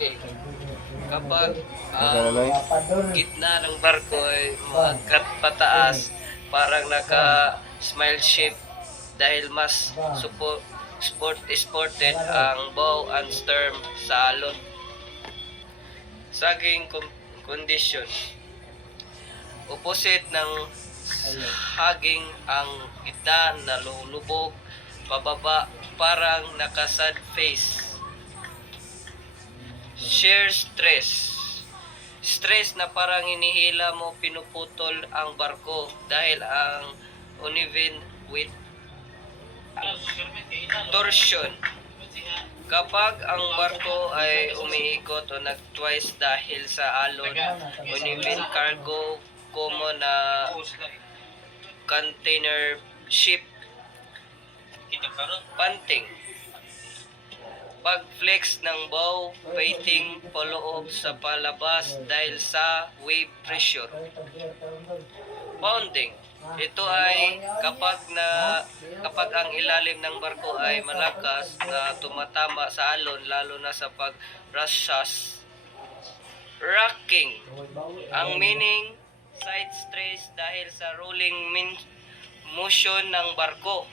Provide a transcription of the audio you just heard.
rocking. Kapag ang gitna ng barko ay maangkat pataas, parang naka-smile shape dahil mas sported ang bow and stern sa alon. Saging condition. Opposite ng haging ang gitna na lulubog pababa parang naka-sad face. Shear stress. Stress na parang hinihila mo pinuputol ang barko dahil ang uneven with torsion. Kapag ang barko ay umiikot o nag-twice dahil sa alon, uneven cargo, common na container ship, panting. Pag-flex ng bow, waiting paloob sa palabas dahil sa wave pressure. Pounding. Ito ay kapag ang ilalim ng barko ay malakas na tumatama sa alon lalo na sa pag-rush. Rocking. Ang meaning side stress dahil sa rolling motion ng barko.